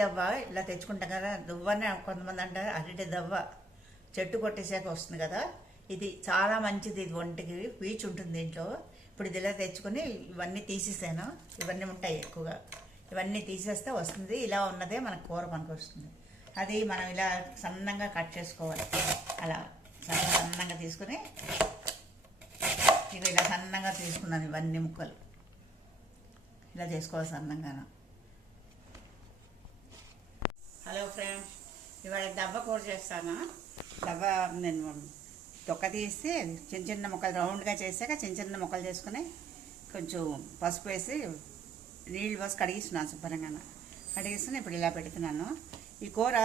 దవ్వ ఇలా తెచ్చుకుంటాం కదా, దువ్వని కొంతమంది అంటారు. అరటి దవ్వ చెట్టు కొట్టేసాక వస్తుంది కదా, ఇది చాలా మంచిది. ఇది ఒంటికి పీచు ఉంటుంది దీంట్లో. ఇప్పుడు ఇది ఇలా తెచ్చుకొని ఇవన్నీ తీసేసాను. ఇవన్నీ ఉంటాయి ఎక్కువగా, ఇవన్నీ తీసేస్తే వస్తుంది. ఇలా ఉన్నదే మనకు కూర పనికి వస్తుంది. అది మనం ఇలా సన్నంగా కట్ చేసుకోవాలి. అలా సన్నంగా తీసుకుని ఇక ఇలా సన్నంగా తీసుకున్నాను. ఇవన్నీ ముక్కలు ఇలా చేసుకోవాలి సన్నంగాను. హలో ఫ్రెండ్స్, ఇవాళ దవ్వ కూర చేస్తాను. దవ్వ నేను తొక్క తీసి చిన్న చిన్న ముక్కలు రౌండ్గా చేసాక చిన్న చిన్న ముక్కలు చేసుకుని కొంచెం పసుపు వేసి నీళ్ళు పోసి కడిగిస్తున్నాను శుభ్రంగా. కడిగిస్తున్నా ఇప్పుడు ఇలా పెడుతున్నాను. ఈ కూర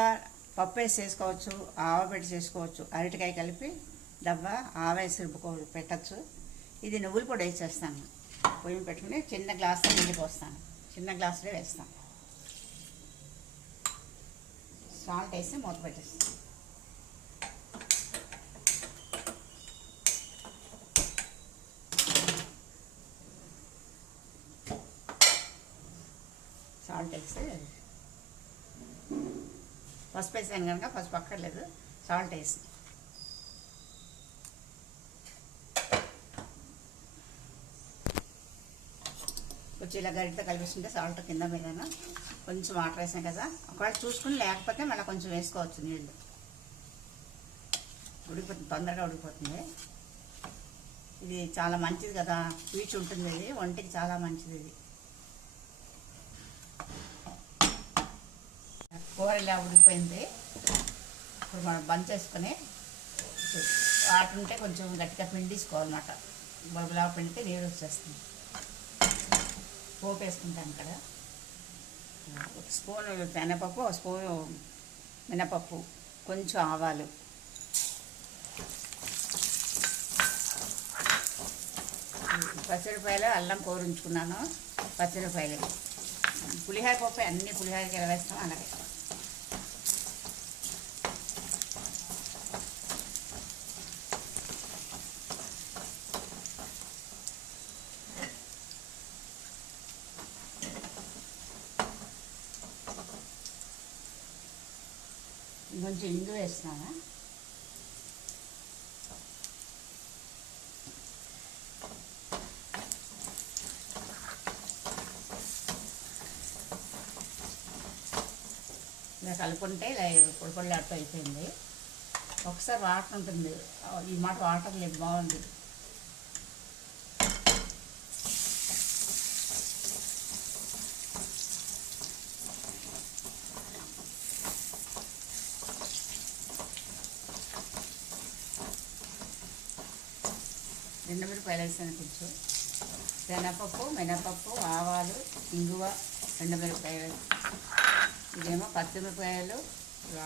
పప్పు వేసి చేసుకోవచ్చు, ఆవ పెట్టి చేసుకోవచ్చు. అరటికాయ కలిపి దవ్వ ఆవ వేసి పెట్టచ్చు. ఇది నువ్వుల పొడి వేసేస్తాను. పొయ్యి పెట్టుకుని చిన్న గ్లాసులో నీళ్ళు పోస్తాను. చిన్న గ్లాసులో వేస్తాను. సాల్ట్ వేసి మూత పెట్టేస్తాను. సాల్ట్ వేసి పసుపు వేసాను కనుక పసుపు అక్కర్లేదు, సాల్ట్ వేసి కొంచెం ఇలా గరిటతో కలిపిస్తుంటే సాల్ట్ కింద మీద కొంచెం వాటర్ వేసాం కదా. ఒకవేళ చూసుకుని లేకపోతే మళ్ళీ కొంచెం వేసుకోవచ్చు నీళ్ళు. ఉడికిపోతుంది, తొందరగా ఉడికిపోతుంది. ఇది చాలా మంచిది కదా, పీచు ఉంటుంది. ఇది ఒంటికి చాలా మంచిది. ఇది కూర ఇలా ఉడికిపోయింది. ఇప్పుడు మనం బంద్ చేసుకొని వాటర్ ఉంటే కొంచెం గట్టిగా పిండిసుకోవాలన్నమాట. బొబ్బలా పిండితే నీరు వచ్చేస్తుంది. పోపు వేసుకుంటాను ఇక్కడ. ఒక స్పూన్ శనగపప్పు, ఒక స్పూన్ మినపప్పు, కొంచెం ఆవాలు, పచ్చిమిరపకాయలు, అల్లం కూరించుకున్నాను. పచ్చిమిరపకాయలు, పులిహార పప్పు అన్ని పులిహారకి ఎలా వేస్తాం అలాగే. కొంచెం ఇంగు వేస్తున్నాను. ఇలా కలుపుకుంటే ఇలా పొడి పొడిలాడుతూ అయిపోయింది. ఒకసారి వాటర్ ఉంటుంది, ఈ మాట వాటర్ లేదు, బాగుంది. ఎండుమిరపకాయలు వేసాను, కొంచెం శనగపప్పు, మినపప్పు, ఆవాలు, ఇంగువ, ఎండుమిరపకాయలు, ఇదేమో పచ్చిమిరపకాయలు,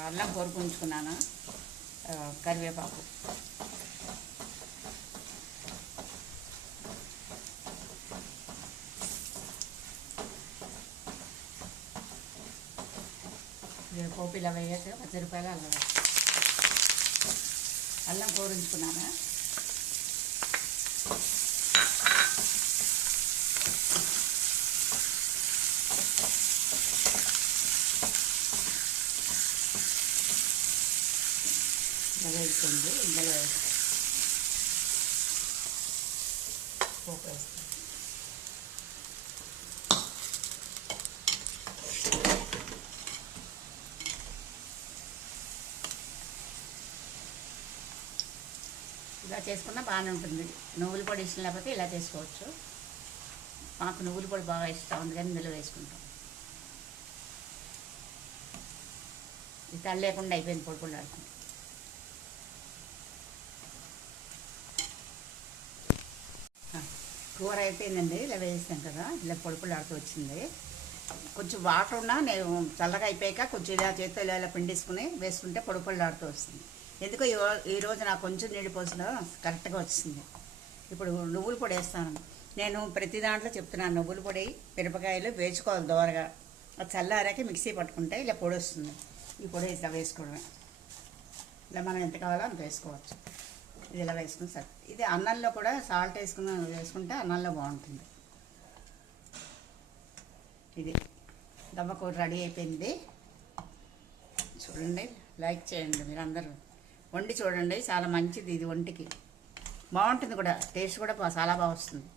అల్లం కోరుకుంచుకున్నాను, కరివేపాకు. పోపు ఇలా వేయాక పచ్చిమిరపకాయలు, అల్లం కోరించుకున్నాను. వేస్తుంది ఇందులో పోపు వేస్తాను. ఇలా చేసుకున్నా బాగానే ఉంటుంది. నువ్వుల పొడి ఇష్టం లేకపోతే ఇలా చేసుకోవచ్చు. మాకు నువ్వుల పొడి బాగా ఇష్టం, అందుకని ఇందులో వేసుకుంటాం. ఇది తడి లేకుండా అయిపోయింది, పొడి పొడి ఆడుతుంది. కూర అయిపోయిందండి. ఇలా వేసాం కదా, ఇలా పొడి పొడి ఆడుతూ వచ్చింది. కొంచెం వాటర్ ఉన్నా నేను చల్లగా అయిపోయాక కొంచెం ఇలా చేతితో ఇలా పిండేసుకుని వేసుకుంటే పొడి పొడి ఆడుతూ వస్తుంది. ఎందుకో ఈరోజు నాకు కొంచెం నీళ్ళు పోసిన కరెక్ట్గా వచ్చింది. ఇప్పుడు నువ్వుల పొడి వేస్తాను. నేను ప్రతి దాంట్లో చెప్తున్నాను, నువ్వుల పొడి, మిరపకాయలు వేసుకోవాలి దోరగా. అది చల్లారాక మిక్సీ పట్టుకుంటే ఇలా పొడి వస్తుంది. ఈ పొడి ఇట్లా వేసుకోవడమే. ఇలా మనం ఎంత కావాలో అంత వేసుకోవచ్చు. ఇది ఇలా వేసుకుని సార్, ఇది అన్నంలో కూడా సాల్ట్ వేసుకుంటే అన్నంలో బాగుంటుంది. ఇది దవ్వ కూర రెడీ అయిపోయింది. చూడండి, లైక్ చేయండి మీరు అందరూ. వండి చూడండి, చాలా మంచిది ఇది ఒంటికి, బాగుంటుంది కూడా, టేస్ట్ కూడా చాలా బాగా వస్తుంది.